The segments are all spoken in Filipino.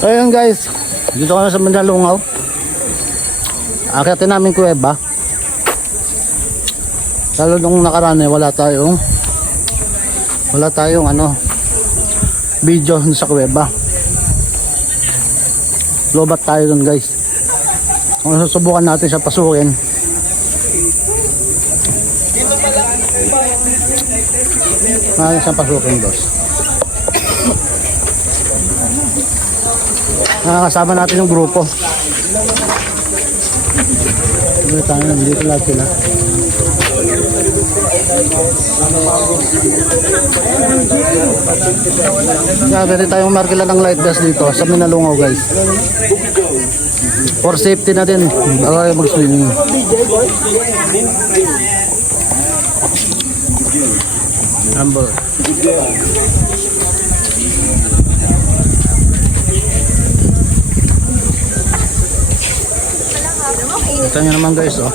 Ayun guys, dito kami sa Mandalungaw. Akyatin namin kuweba. Lalo nung nakaraan wala tayong video sa kuweba. Lobat tayo dun guys. Kung susubukan natin siya pasukin, boss. Kasama natin yung grupo. Dito lahat sila. Pwede tayong markila ng light gas dito sa Minalungaw guys. For safety na din bago mag-swimming. Number. Ito nyo naman guys, oh.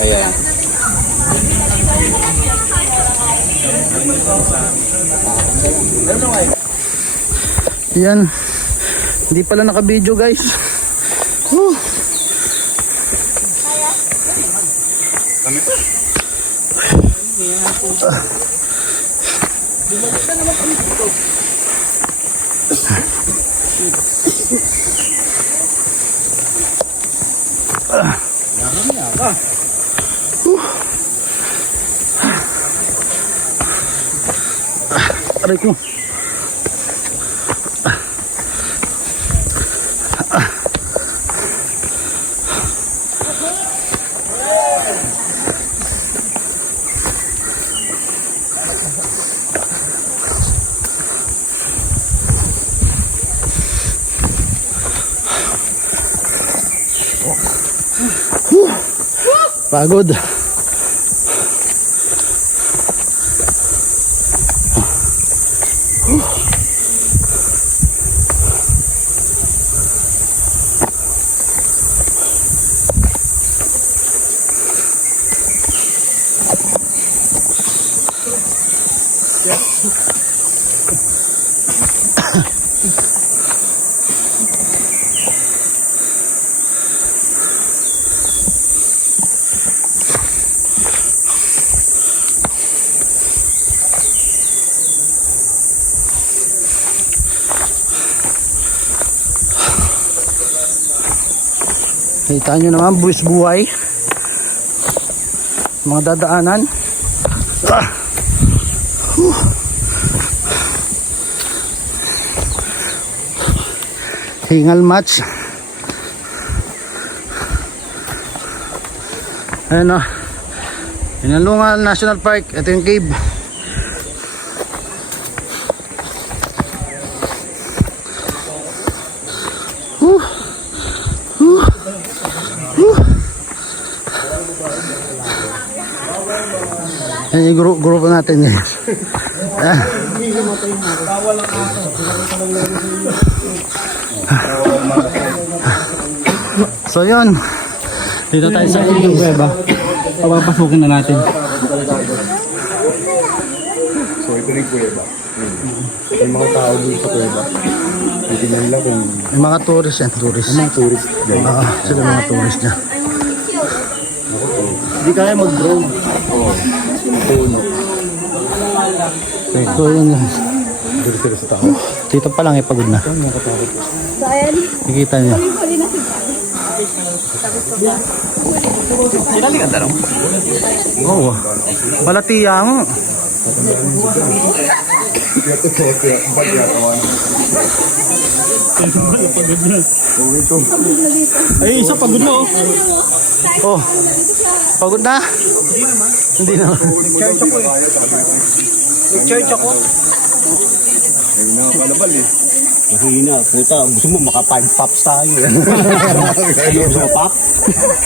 Ayan. Yan. Hindi pala naka-video guys. Woo. Aray ko. Pagod. Kita nyo naman buwis buhay mga dadaanan. Hingal match. Ayan o, Minalungaw National Park. Ito yung cave. Yan yung grupo natin guys. So yun, dito tayo sa yung kuweba. Papapasukin na natin. So ito yung kuweba. May mga tao dito sa kuweba. Titignan nila kung May mga tourist yan, tourist. mga tourist guys. Sila mga tourist niya. Hindi kaya mag-drone. Oo. Puno. So yun guys. Dito sila sa tao. Dito pa lang pagod na. Nakikita niyo. Sinali ka dalaw? Oo. Balatiya mo. Ay, isa pagod na oh. Oh. Pagod na? Hindi naman. Nag-charge ako eh. Nag-charge ako. Ay, nakabalabal eh. Mahina, puta. Gusto mo maka 5 pops tayo. Gusto mo pop?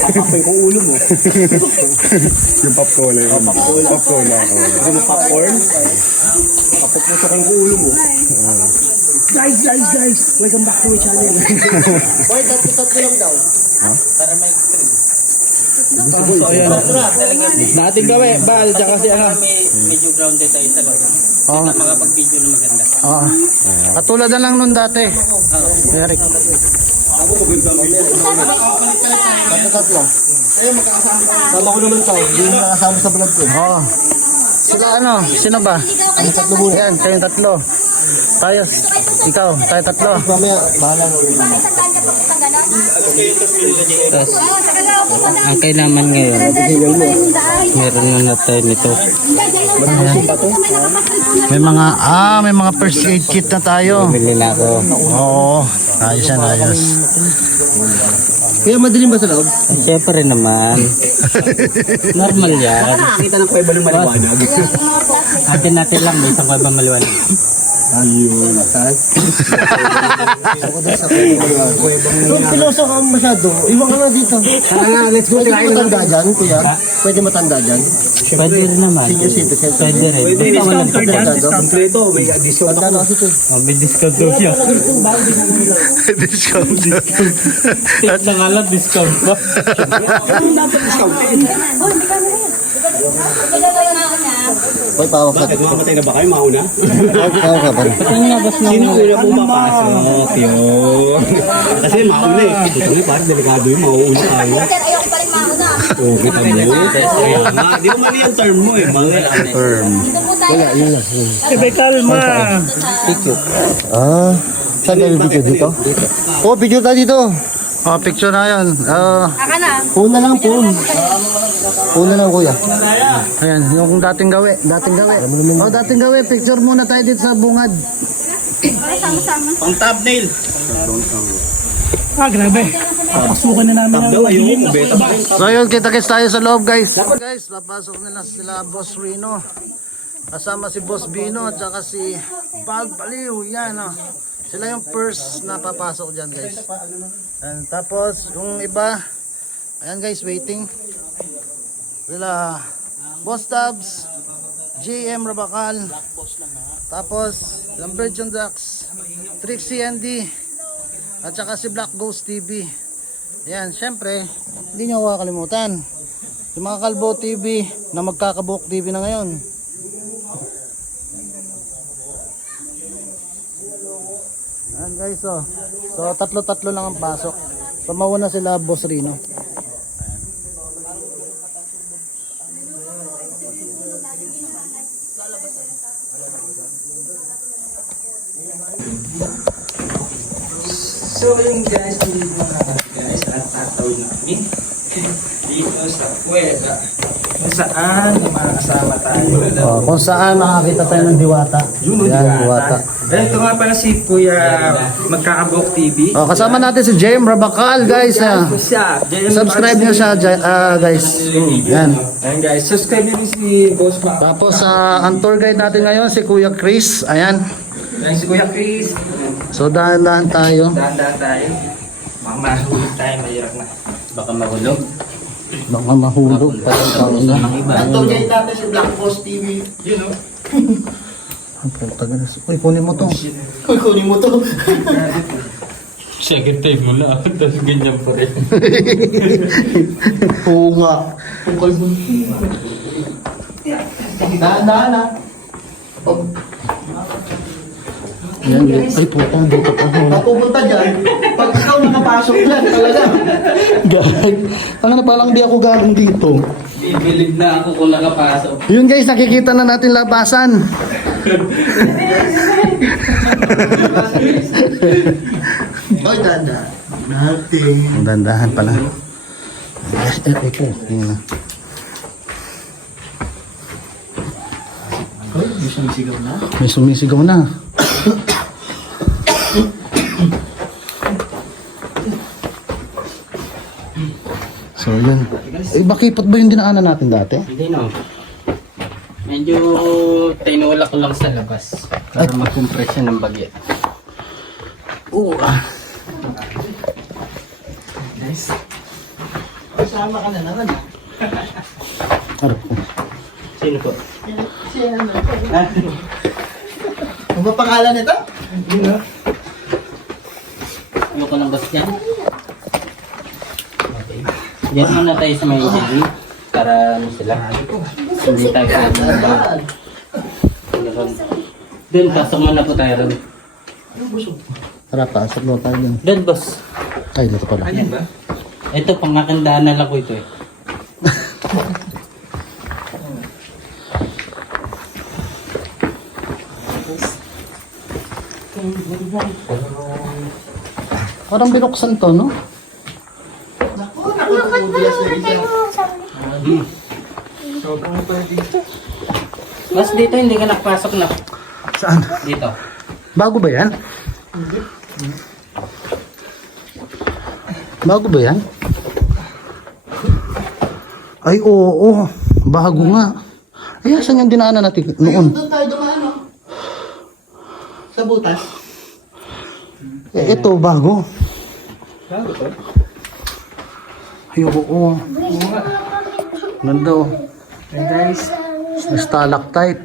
Papapin ko ulo mo. Yung pop cola yun. Pop cola. Gusto mo popcorn? Papupusokin ko ulo mo. Guys! Welcome back to my channel. Boy, tatlo lang daw. Ha? Para may stream. So, ayan. Nating gawi, bal, tsaka si ano. Medyo grounded tayo sa loob. Oo. Makapag-video na maganda. Oo. Katulad na lang nun dati. Eric. Sama ko naman to. Hindi mo nakasama sa vlog ko. Oo. Sila ano? Sino ba? Ang tatlo muna. Ayan, kayong tatlo. Tayo, ikaw, tayo tatlo. Mamaya, bahala na ulit. Tapos, ang kailangan ngayon, meron na tayo nito. May mga first aid kit na tayo. Bili na ako. Oo. Ayos yan, ayos. Kaya madilim ba sa loob? Siyempre naman. Normal yan. Kita ng kuweba ng maliwanag. Atin natin lang, may isang kuweba maliwanag. Ayun. Saan? Ako doon sa kuweba. Kung piloso ka masyado, iwan ka na dito. Tara na, let's go. Pwede matanda dyan, kuya? Pwede matanda dyan? Pwede rin naman. Senior citizen. Pwede rin. Pwede discount card dyan. Discount ito. May discount ako. Tanda na kasi ito. Oh, may discount daw siya. Discount. Tip na nga lang, discount pa. Boy, pawak ka. Mamatay na ba kayo? Mauna? Pawak ka ba? Sino una po mapasok? Yun. Kasi mauna eh. Ito nga parang delikado yung mauuna tayo. Oo, kita mo. Di ba mali ang term mo eh. Mali ang term. Wala, yun na. Ibe, kalma. Ah, saan tayo video dito? Oo, video tayo dito. Oh, picture na yan. Phone na lang, phone. Phone na lang, kuya. Ayan, yung dating gawi. Oh, dating gawi. Picture muna tayo dito sa bungad. Pang thumbnail. Ah, grabe. Pasukan na namin ang So yun, kita-kits tayo sa loob, guys. Guys, papasok nila sila Boss Rino. Kasama si Boss Bino at saka si Bag Baliw. Yan, oh. Sila yung first na papasok dyan, guys. And tapos, yung iba, ayan guys, waiting. Sila Boss Tabs, JM Rabacal, tapos Lambertian Dax, Trixie Andy, at saka si Black Ghost TV. Ayan, syempre, hindi nyo kakalimutan yung mga Kalbo TV na magkakabuhok TV na ngayon. Ayan guys, oh. So tatlo-tatlo lang ang pasok. So mauna sila Boss Rino. So yung guys, dito na guys, at tatawin namin dito sa kuweba kung saan makakasama tayo. Oh, kung saan makakita tayo ng diwata. Yan, diwata. Ito nga pala si Kuya Magkakabok TV. Oh, kasama natin si JM Rabacal, guys. Siya, Subscribe nyo siya, guys. Yan. Ayan guys, subscribe niyo si Boss Mac. Tapos ang tour guide natin ngayon si Kuya Chris. Ayan. Ayan si Kuya Chris. So dahan-dahan tayo. Dahan-dahan tayo. Baka mahulog tayo, mahirap na. Baka mahulog. Baka mahulog pa yung taon na. Ang tour guide natin si Black Ghost TV. You know? Ang puta ganas. Uy, kunin mo to. Uy, kunin mo to. Second time mo na, tapos ganyan pa rin. Oo nga. Dahan-dahan ha. Yan, ay puta, dito pa. Papupunta dyan, pag ikaw nakapasok dyan, talaga. Gag. Ano na palang di ako galing dito. Bibilib na ako kung nakapasok. Yun guys, nakikita na natin labasan. Hoy, dahan-dahan. Natin. Ang dandahan pala. Ito. Yun na. Hoy, may sumisigaw na. May sumisigaw na. So yun. Eh, bakipot ba yung dinaanan natin dati? Hindi no. Medyo tinulak lang sa labas para mag-compress siya ng bagyo. Guys, Kasama ka na naman. Harap ko. sino po? Ano ba pangalan nito? Ano ko ng bas dyan? Diyan muna tayo sa may jelly. Para ano sila. Hindi tayo sa doon, pasok muna po tayo ron. Tara, pasok daw tayo dun. Doon, boss. Ay, dito pala. Ito, pangkakandaan na lang ko ito eh. Parang binuksan to, no? Mas dito, hindi ka nakapasok na. Saan? Dito. Bago ba yan? Bago ba yan? Ay, oo. Bago nga. Ay, saan yung dinaanan natin noon? Doon tayo dumaan, no? Sa butas. Eh, ito, bago. Ay, oo. Ganda, oh. Guys. Stalactite.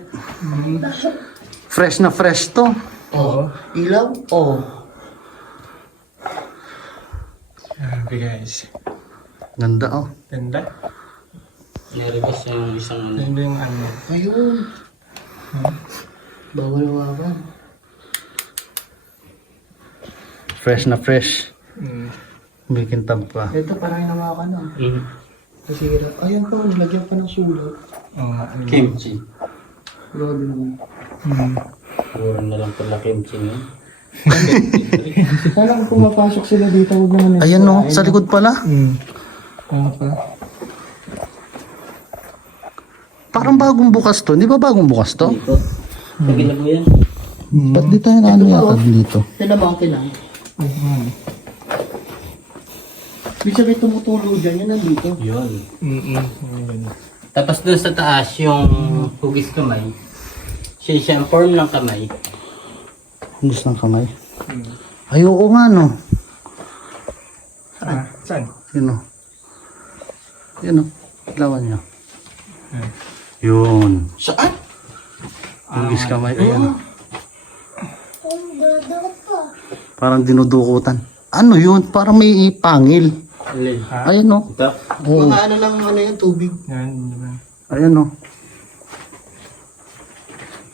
Fresh na fresh to. Oo. Ilaw? Oo. Grabe guys. Ganda, oh. Ganda. Niribas yung isang ano. Ganda yung ano. Ayun. Bawal wawan. Fresh na fresh. Mm. May kintab pa. Ito parang hinawakan na. Mm. Kasira. Ayan pa, nilagyan pa ng sulat. Oo. Kimchi. Grabe naman. Puro na lang pala kimchi niya. Kala ko pumapasok sila dito, huwag naman nila. Ayan, no. Sa likod pala. Oo pa. Parang bagong bukas to. Di ba bagong bukas to? Dito. Nagilago yan. Ba't di tayo na ano yata dito? Tinamang lang. Ibig sabihin tumutulo dyan, yun nandito. Yun. Yun. Tapos doon sa taas, yung hugis kamay. Siya ang form ng kamay. Gusto ng kamay. Ay, oo nga, no. Saan? Yun, no. Yun, no. Lawan niya. Yun. Saan? Hugis kamay. Ayan. Parang dinudukutan. Ano yun? Parang may pangil. Alin? Ayan, no. Ito. Oo. Mga ano lang, ano yung tubig. Yan. Diba? Ayan, no.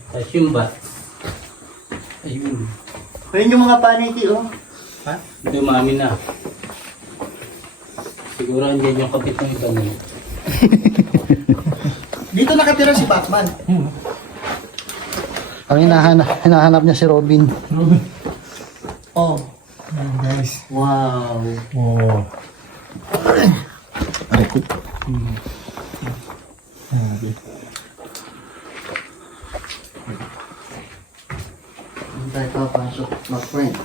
Tapos yung bat. Ayun. Ayun yung mga paniki, oh. Dumami na. Siguro andyan yung kapit ng ito mo. Dito nakatira si Batman. Ang hinahanap niya si Robin. Oh. Guys. Wow. Oo. Aray ko. Grabe. Hindi tayo papasok, my friend.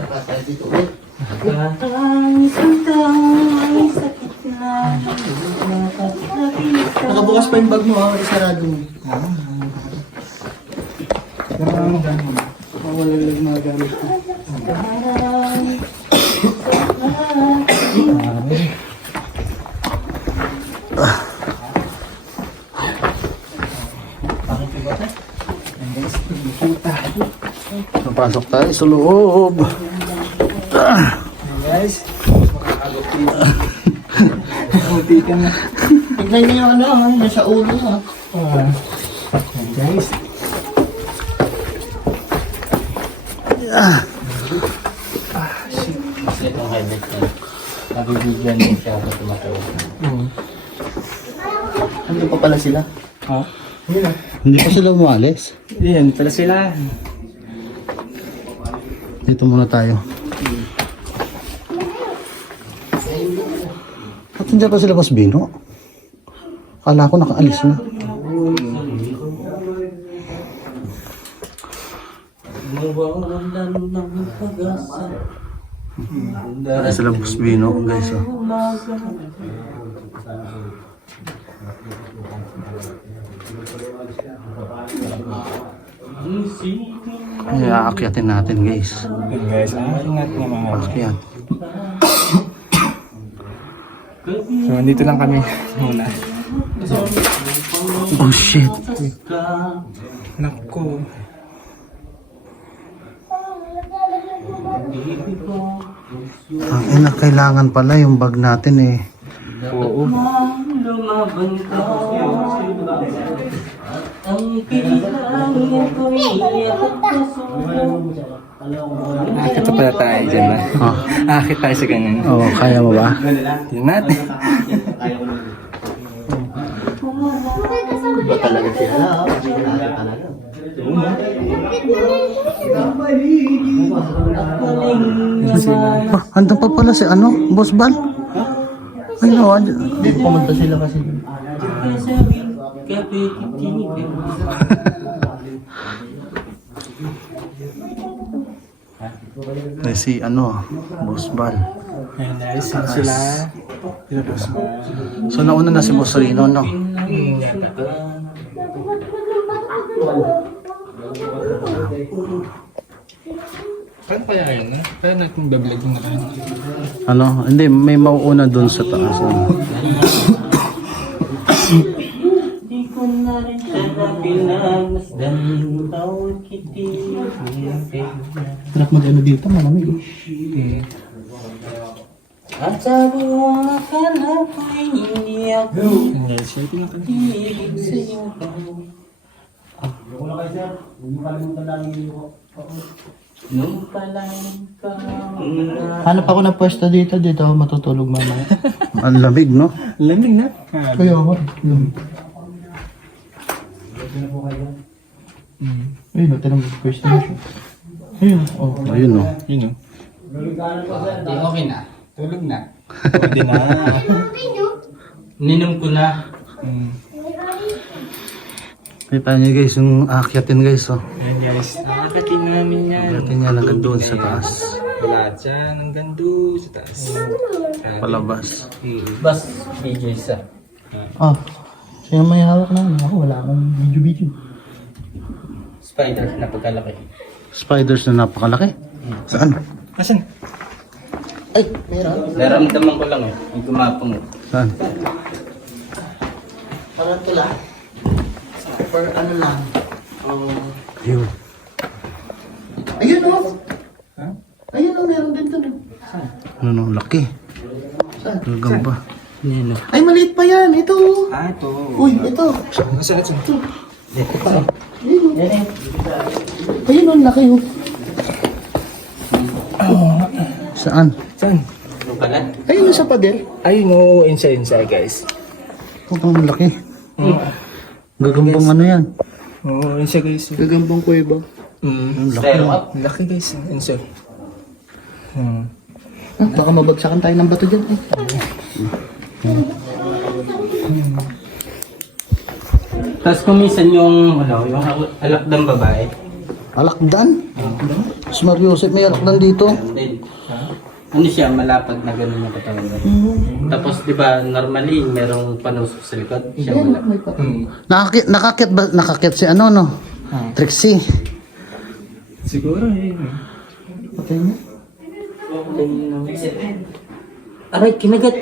Nakatayo dito ulit. Nakabukas pa yung bag mo, ha? Isarado mo. Wala lang mga gamit ko. Napasok tayo sa loob. Guys. Tignan niyo yung ano, ha? Nasa ulo, ha? Guys. Kasi itong highlight niya. Nabibigyan niya siya ako tumatawag. Ano pa pala sila? Oh. Hindi pa sila umalis. Yan pala sila. Dito muna tayo. At hindi pa sila Boss Bino? Akala ko nakaalis na. Ay, sila Boss Bino, guys. Oh. Ay, aakyatin natin, guys. Yun guys. Ingat nga mga. Akyat. So, andito lang kami muna. Oh, shit. Naku. Ang ina, kailangan pala yung bag natin eh. Oo. Lumaban ka. Ang kailangan ko iyak puso. Akit pa pala tayo dyan ba? Oh, Akit tayo sa ganyan. oh kaya mo ba? Tingnan natin. Ba talaga siya na? Talaga. Ah, andun pa pala si ano, Boss Bal? Ay no, Pumunta sila kasi. ay si ano, Boss Bal. Ayan, nice. Sila. So nauna na si Boss Rino, no? Paano kaya yun? Kaya natin bablog yung natin. Ano? Hindi, may mauuna dun sa taas. Di ko na rin siya pinagmasdan. Bawal kiti. Sarap mag-ano dito, malamig. At sabi mo akala ko'y hindi ako Yes, ito na kami. ibig sa'yo. Nung palang ka Hanap ako ng pwesto dito ako matutulog mamaya. Ang lamig, no? Lamig na. Kaya ako. Ayun, tinang pwesto mo siya. Ayun, oh. Ayun, no? Yun o. Di okay na. Tulog na. Pwede na. Ninom ko na. Kita niyo guys, yung aakyatin guys, oh. Ayan guys. Nakakatin namin yan. Aakyatin niya hanggang doon sa taas. Wala dyan. Hanggang doon sa taas. Palabas. Bas, DJ sa. Ah, siya may hawak namin. Ako, wala akong video. Spider na pagkalaki. Spiders na napakalaki. Saan? Asan? Ay, meron. Naramdaman ko lang eh. Yung gumapang eh. Saan? Parang tula. For ano lang. Ayun. Ayun o. Ayun o, meron din doon. Ano no, laki. Hanggang ba? Nino. Ay, maliit pa yan. Ito. Ah, ito. Uy, ito. Asan? Ayun o, laki o. Saan? Saan? Ano pala? Ayun o, sa pader. Ayun o. Inside guys. Oh, ang laki. Gagambang ano yan? Oo, inside guys. Gagambang kuweba. Ang laki. Stereo up. Laki guys. Inside. Baka mabagsakan tayo ng bato dyan. Tapos kung minsan yung, ano, yung alakdang babae. Alakdan? Si Mario Joseph may alakdan dito. Then, ano siya, malapad na gano'n yung katawan niya. Tapos, di ba, normally, merong panusok sa likod. Siya wala. Nakakit si ano, no? Trixie. Siguro eh. Patay mo. Aray, kinagat.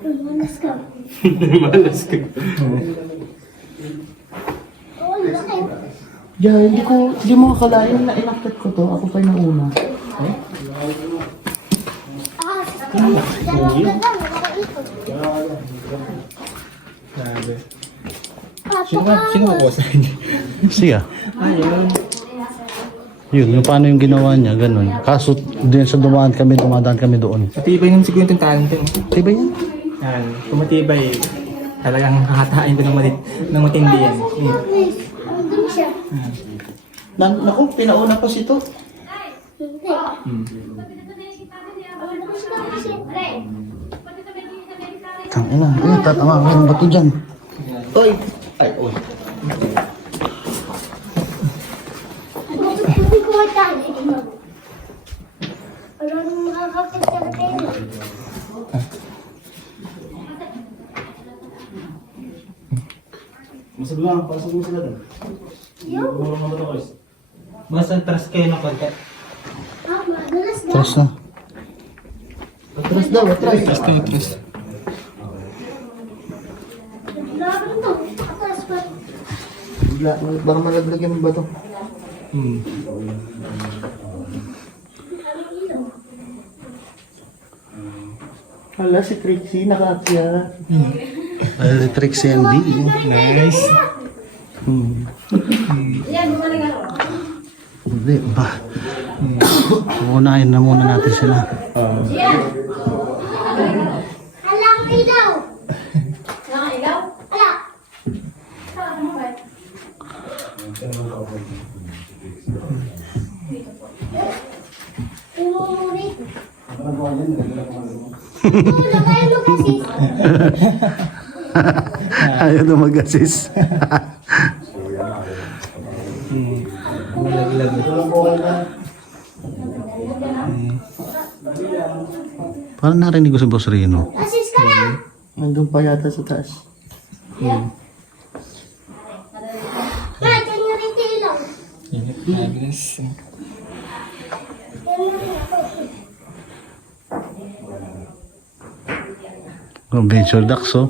Malas ka. Yeah, hindi mo akalain na inakit ko to. Ako pa yung nauna. Grabe. Sino ko sa inyo? Siya. Yun, yung paano yung ginawa niya, ganun. Kaso, din sa dumadaan kami doon. Matibay naman siguro itong talent yun. Diba yan? Yan. Kung matibay, talagang kakatain ko ng matindi yan. Naku, pinauna pa si to. Tangina, tatama ang bato dyan. Oy! Ay, oy. Pasok mo sila doon. Basta atras kayo ng konti. Tres na. Atras daw, atras. Atras. Baka malaglag yung bato. Hala, si Trixie nakakya. Electric CND. Nice. Hindi ba? Unahin na muna natin sila. Alang ilaw! Alang ilaw? Alak! Umuulit. Lagay mo kasi. Ayaw na mag-assist. Parang narinig ko si Boss Rino. Asis ka na! Nandun pa yata sa taas. Kahit yan yung rito ilaw. Adventure Ducks, oh.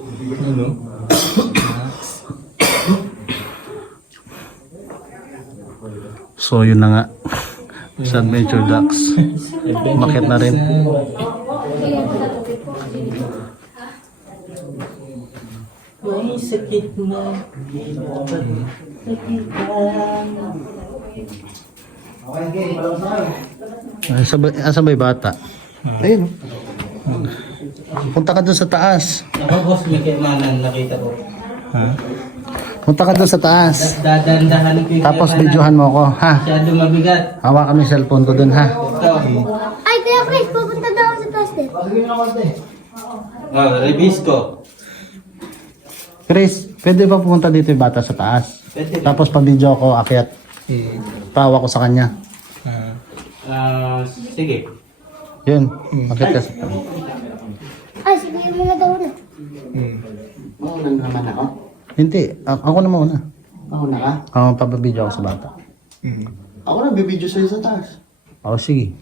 So, yun na nga. Sa Adventure Ducks. Umakyat na rin. May sakit na. Asan ba yung bata? Ayun. Punta ka dun sa taas. Ako boss, may kaimanan nakita ko. Punta ka dun sa taas. Dadandahan ko yung Tapos kaimanan. videohan mo ako, ha? Masyado mabigat. Hawakan mo yung cellphone ko dun, ha? Ito. Ay, Kuya Chris, pupunta daw ako sa plastic. Oh, release ko. Chris, pwede ba pumunta dito yung bata sa taas? Pwede. Tapos pa-video ako, akyat. Pahawa ko sa kanya. Sige. Yun, akyat ka. Ay, sige yung mga daw na. Mauna naman ako. Hindi, ako na muna. Mauna ka? Ako pa-video ako sa bata. Ako na, bibidyo sa'yo sa taas. O, sige.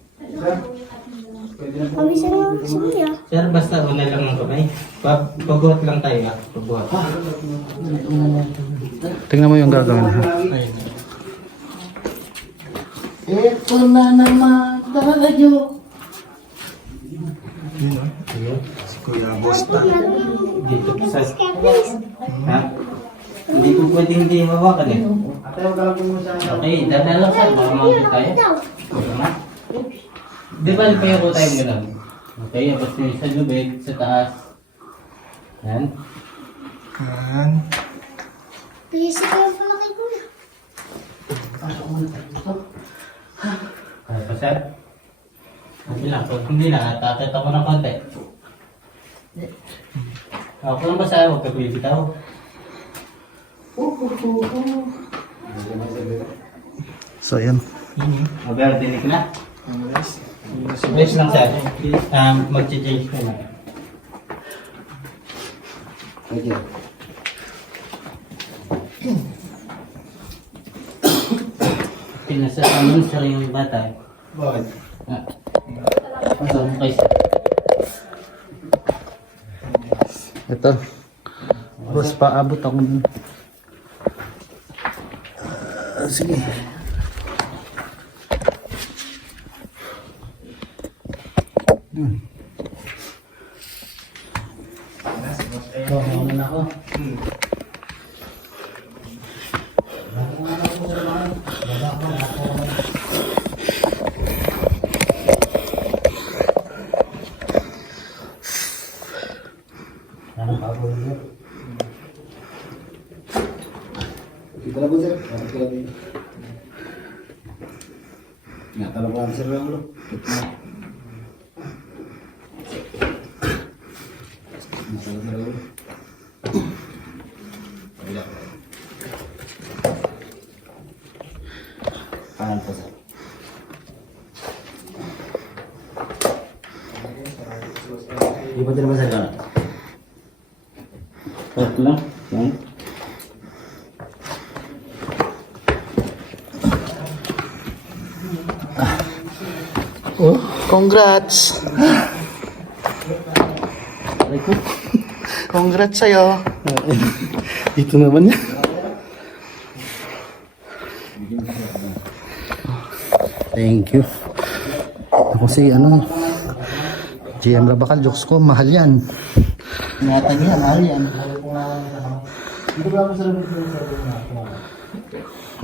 Pawisan mo si Kuya. Sir, basta una lang ang kamay. Pagbuhat lang tayo ha. Pagbuhat. Tingnan mo yung gagawin, ha? Ito na naman tayo. Si Kuya Boss pa. Dito sa... Kuya Chris. Ha? Hindi ko pwedeng hindi hawakan eh. Okay, dadala sir. Baka makakita tayo. Daw. Di ba payo ko tayo gano'n? Okay, abot nyo sa lubig, sa taas. Yan. Busy ko yung pala kay Kuya. Kaya pa sir? Hindi lang, pag hindi na, tatat ako ng konti. Ako lang ba sa'yo, huwag ka bitaw. So, yan. Mabaya, dinig na. Best lang sir. Mag-change ko na. Pinasa naman sir yung bata. Bakit? Okay sir. Ito. Boss, paabot ako dun. Sige. Ako. Kita na po sir. Natanong ko ang sir lang ulo. Natanong ko ulo. Kanan po sir. Di ba din naman sir kanan? Cut lang. Yan. Oh, congrats! Congrats sa'yo. Ito naman yan. Thank you. Ako si ano, GM Rabakal, jokes ko, mahal yan. Ingatan niya, mahal yan.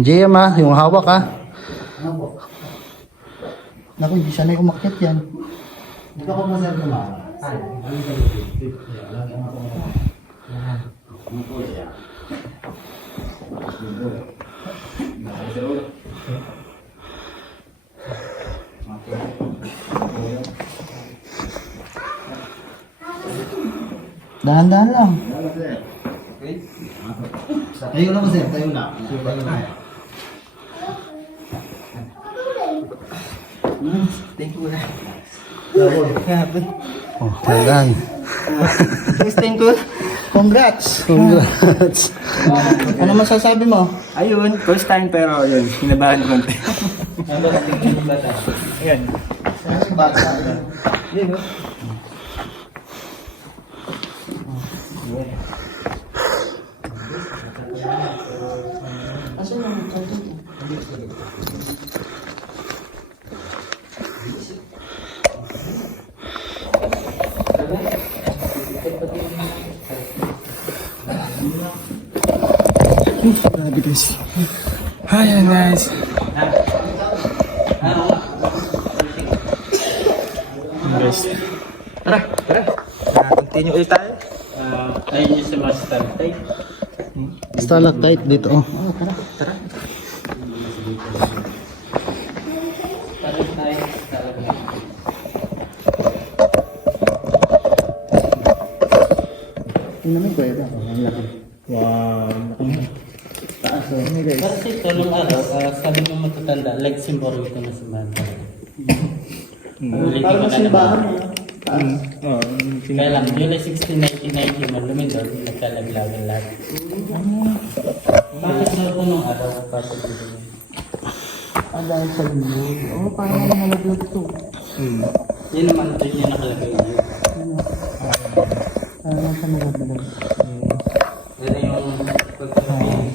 GM ha, yung hawak ha. Naku, hindi sanay umakyat yan. Dito ko masarap na dahan-dahan lang. Tayo na sir, tayo na. Thank you na. Oh, talagang. Thank you. Congrats. Congrats. Ano masasabi mo? Ayun, first time pero yun, kinabahan ko konti. Ayan. Yun, no? Grabe guys. Ayan guys. Guys. Tara. Continue ulit tayo. Ayun yung sa master tape. Stalactite dito. Oh. Kasi ito nung araw, sabi ng matatanda, like symbol ito na si Manda. Parang simbahan mo. Kaya lang, July 16, 1990, man lumindol, nagkalaglagan lahat. Bakit daw ito nung araw? Bakit ito? Ang dahil sa lulu. Oh, parang nalaglag ito. Yun naman ito yung nakalagay dito. Parang sa nalaglag. Yan yung pagkakapiling.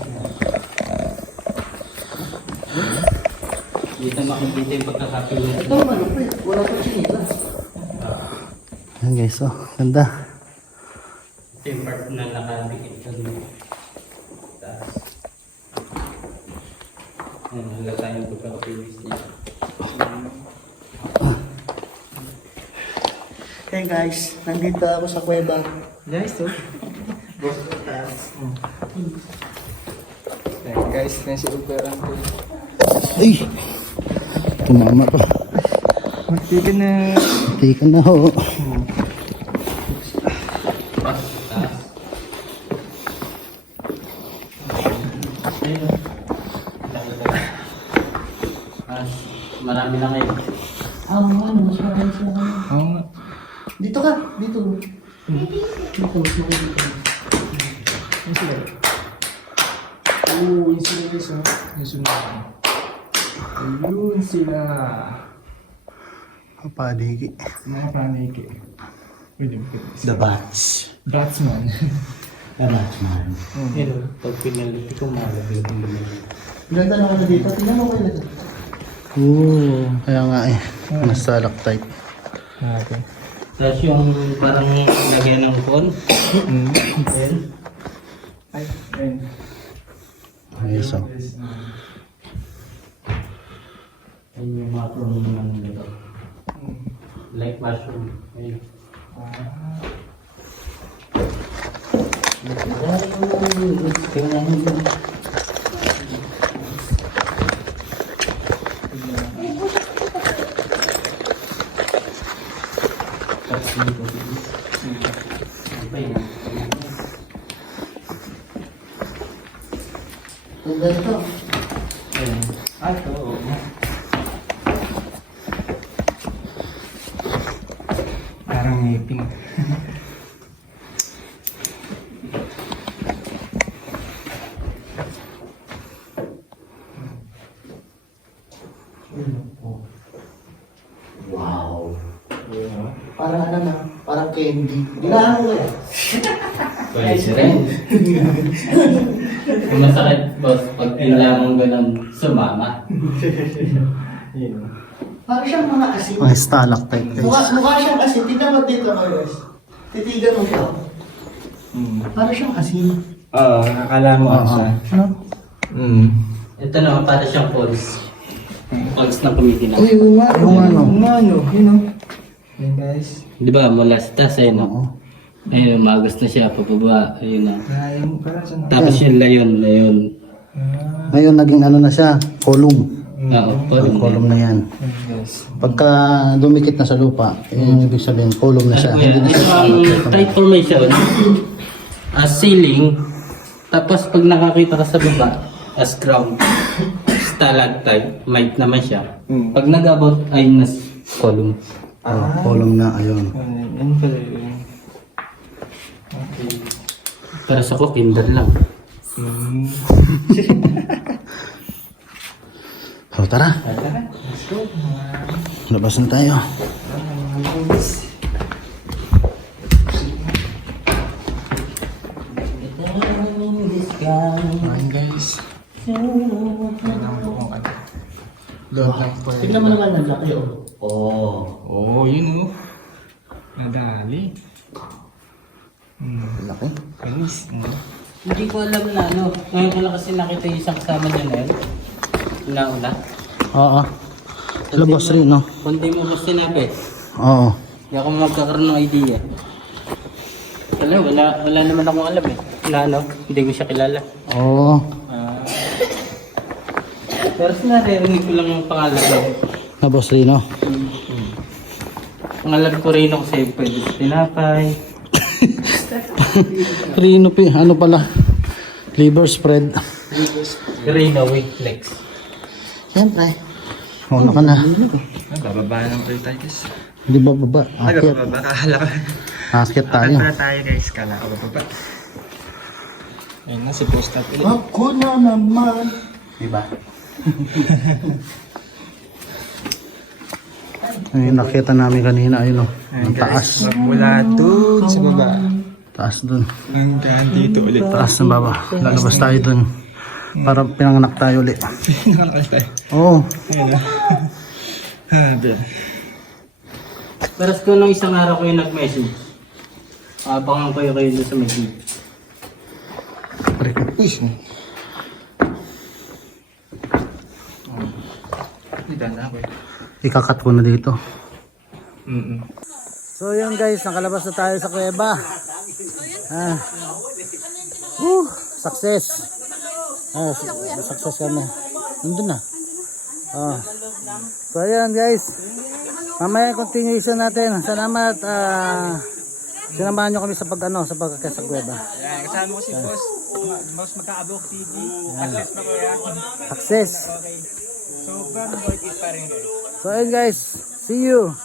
Dito makikita yung pagkakapiling. Ito malupit. Wala pa sinila. Yan guys, oh. Ganda. Ito yung part na nakabikit sa dito. Taas. Yan, halata yung pagkakapiling niya. Hey guys, nandito ako sa kuweba. Nice too. Ayan guys, nasi uperan ko. Ay! Tumama ko. Magtigan na. Hindi ka na ho. Marami na kayo. Ano, mas marami sila. Oo nga. Dito ka, dito. Dito, mas marami dito. Yung sila. Oo, yung sila guys oh. Yung sila. Ayun sila. Papadigi. Mga paniki. Pwede mo kayo. The Bats. Batsman. The Batsman. Pero pag pinaliti ko, malaglag yung lumili. Ganda naman na dito. Tingnan mo kayo dito. Oo, kaya nga eh. Mas stalactite. Okay. Tapos yung parang lagyan ng phone. Ayan. Ay, ayun. Ayos oh. Ayun yung mushroom naman nito. Like mushroom. Ayun. Tingnan mo. Ang ganito. Ah, ito. Parang ngipin. Parang ano na, parang candy. Ginahan mo eh. Pwede rin. Yung masakit, boss, pag kailangan mo ganun, sumama. Yun. Para siyang mga asin. Mga stalactite guys. Mukha siyang asin. Tignan mo dito, guys. Titigan mo siya. Para siyang asin. Oo, nakakala mo ano siya. Ano? Ito naman para siyang falls. Falls ng committee na. Uy, yung nga. Yung ano? Yung nga, no. Yun, no. Yan, guys. Di ba, mula sa taas, ayun o. Ayun, umagos na siya, pababa, ayun o. Ayun pala siya. Tapos yung layon. Ngayon naging ano na siya, column. Oo, Column na yan. Pagka dumikit na sa lupa, yung ibig sabihin, column na siya. Hindi na Ito siya ang tight formation, as ceiling, tapos pag nakakita ka sa baba, as ground, stalactite, might naman siya. Pag nag-abot, ay nas column. column na, ayun. Yan pala yun. Para sa ko, kinder lang. So tara. Labas na tayo. Tignan mo naman ang laki, oh. Oo, yun oh. Nadali. Laki. Panis. Hindi ko alam na ano. Ngayon ko lang kasi nakita yung isang kasama niya na yun. Una-una. Oo. Sila boss rin, no? Kung di mo ba sinabi, Oo. hindi ako magkakaroon ng idea. Wala naman akong alam eh. Na ano, hindi ko siya kilala. Oo. Pero sinaririnig ko lang yung pangalan ko. Na boss rin, no? Pangalan ko rin ako kasi pwede sa tinapay. Rino, ano pala? Liver spread. Rino with flex. Siyempre. Una ka na. Bababa ng kayo tayo guys. Hindi ba baba? Akit. Bababa, kahala ka. Akit tayo. Akit pala tayo guys, kala ka bababa. Ayun na, si post up ulit. Ako na naman. Diba? Ayun, nakita namin kanina, ayun o. Ang taas. Mula dun sa baba. Taas dun. Hanggang dito ulit. Taas ng baba. Lalabas tayo dun. Para pinanganak tayo ulit. Nakakalas tayo. Oo. Ayun na. Habi. Pero kung nung isang araw ko yung nag-message, abangan ko yung kayo doon sa message. Hindi na ako. Ikakat ko na dito. Mm-mm. So yun guys, nakalabas na tayo sa kuweba. Success. Success kami. Nandun na. So ayan guys. Mamaya continuation natin. Salamat. Sinamahan nyo kami sa sa pagkakit sa kuweba. Yan, kasama ko si Boss. Boss Magkaabok TV. Access pa ko yan. Success. So, from North East pa rin guys. So ayun guys. See you.